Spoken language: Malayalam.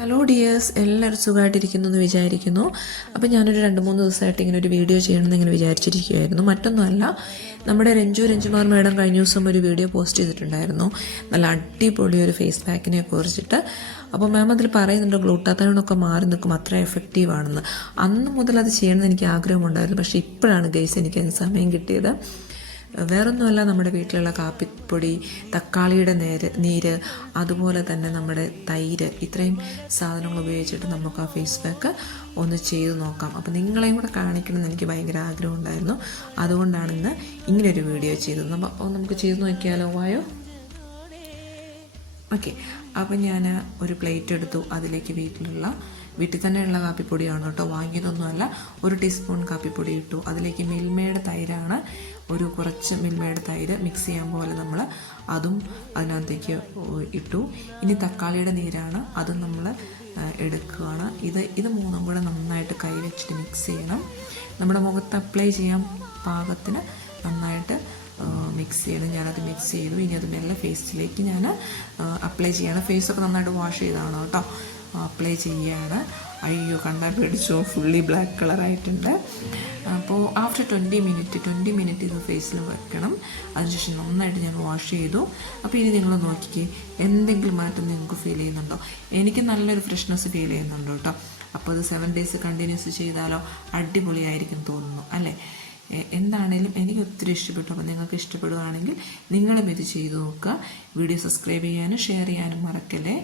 ഹലോ ഡിയേഴ്സ്, എല്ലാവരും സുഖമായിട്ടിരിക്കുന്നു എന്ന് വിചാരിക്കുന്നു. അപ്പോൾ ഞാനൊരു 2-3 ദിവസമായിട്ട് ഇങ്ങനെ ഒരു വീഡിയോ ചെയ്യണമെന്ന് ഇങ്ങനെ വിചാരിച്ചിരിക്കുകയായിരുന്നു. മറ്റൊന്നുമല്ല, നമ്മുടെ രഞ്ജുമാർ മേഡം കഴിഞ്ഞ ദിവസം ഒരു വീഡിയോ പോസ്റ്റ് ചെയ്തിട്ടുണ്ടായിരുന്നു, നല്ല അടിപൊളി ഒരു ഫേസ് പാക്കിനെ കുറിച്ചിട്ട്. അപ്പോൾ മാം അതിൽ പറയുന്നുണ്ട് ഗ്ലൂട്ടാത്തയോണൊക്കെ മാറി നിൽക്കും, അത്ര എഫക്റ്റീവ് ആണെന്ന്. അന്ന് മുതൽ അത് ചെയ്യണമെന്ന് എനിക്ക് ആഗ്രഹമുണ്ടായിരുന്നു, പക്ഷേ ഇപ്പോഴാണ് ഗൈസ് എനിക്ക് അതിന് സമയം കിട്ടിയത്. വേറൊന്നുമല്ല, നമ്മുടെ വീട്ടിലുള്ള കാപ്പിപ്പൊടി, തക്കാളിയുടെ നീര്, അതുപോലെ തന്നെ നമ്മുടെ തൈര്, ഇത്രയും സാധനങ്ങൾ ഉപയോഗിച്ചിട്ട് നമുക്ക് ആ ഫേസ് പാക്ക് ഒന്ന് ചെയ്ത് നോക്കാം. അപ്പോൾ നിങ്ങളെയും കൂടെ കാണിക്കണമെന്ന് എനിക്ക് ഭയങ്കര ആഗ്രഹം ഉണ്ടായിരുന്നു. അതുകൊണ്ടാണ് ഇന്ന് ഇങ്ങനൊരു വീഡിയോ ചെയ്തത്. അപ്പോൾ നമുക്ക് ചെയ്ത് നോക്കിയാലോ? ആയോ? ഓക്കെ, അപ്പോൾ ഞാൻ ഒരു പ്ലേറ്റ് എടുത്തു. അതിലേക്ക് വീട്ടിൽ തന്നെയുള്ള കാപ്പിപ്പൊടിയാണ് കേട്ടോ, വാങ്ങിയതൊന്നുമല്ല. 1 ടീസ്പൂൺ കാപ്പിപ്പൊടി ഇട്ടു. അതിലേക്ക് മിൽമയുടെ തൈരാണ്, കുറച്ച് മിൽമയുടെ തൈര് മിക്സ് ചെയ്യാൻ പോലെ നമ്മൾ അതും അതിനകത്തേക്ക് ഇട്ടു. ഇനി തക്കാളിയുടെ നീരാണ്, അതും നമ്മൾ എടുക്കുകയാണ്. ഇത് മൂന്നും കൂടെ നന്നായിട്ട് കൈ വെച്ചിട്ട് മിക്സ് ചെയ്യണം. നമ്മുടെ മുഖത്ത് അപ്ലൈ ചെയ്യാൻ പാകത്തിന് നന്നായിട്ട് മിക്സ് ചെയ്യണം. ഞാനത് മിക്സ് ചെയ്തു. ഇനി അത് മെല്ലെ ഫേസിലേക്ക് ഞാൻ അപ്ലൈ ചെയ്യണം. ഫേസൊക്കെ നന്നായിട്ട് വാഷ് ചെയ്താണ് കേട്ടോ അപ്ലൈ ചെയ്യുകയാണ്. അയ്യോ, കണ്ടാൽ പേടിച്ചു, ഫുള്ളി ബ്ലാക്ക് കളറായിട്ടുണ്ട്. അപ്പോൾ ആഫ്റ്റർ 20 മിനിറ്റ് ഇത് ഫേസിൽ വെക്കണം. അതിനുശേഷം നന്നായിട്ട് ഞാൻ വാഷ് ചെയ്തു. അപ്പോൾ ഇനി നിങ്ങൾ നോക്കിക്കേ, എന്തെങ്കിലും മാറ്റം നിങ്ങൾക്ക് ഫീൽ ചെയ്യുന്നുണ്ടോ? എനിക്ക് നല്ലൊരു ഫ്രഷ്നെസ് ഫീൽ ചെയ്യുന്നുണ്ട് കേട്ടോ. അപ്പോൾ അത് 7 ഡേയ്സ് കണ്ടിന്യൂസ് ചെയ്താലോ അടിപൊളിയായിരിക്കും തോന്നുന്നു, അല്ലേ? എന്താണേലും എനിക്ക് ഒത്തിരി ഇഷ്ടപ്പെട്ടു. അപ്പോൾ നിങ്ങൾക്ക് ഇഷ്ടപ്പെടുകയാണെങ്കിൽ നിങ്ങളും ഇത് ചെയ്തു നോക്കുക. വീഡിയോ സബ്സ്ക്രൈബ് ചെയ്യാനും ഷെയർ ചെയ്യാനും മറക്കല്ലേ.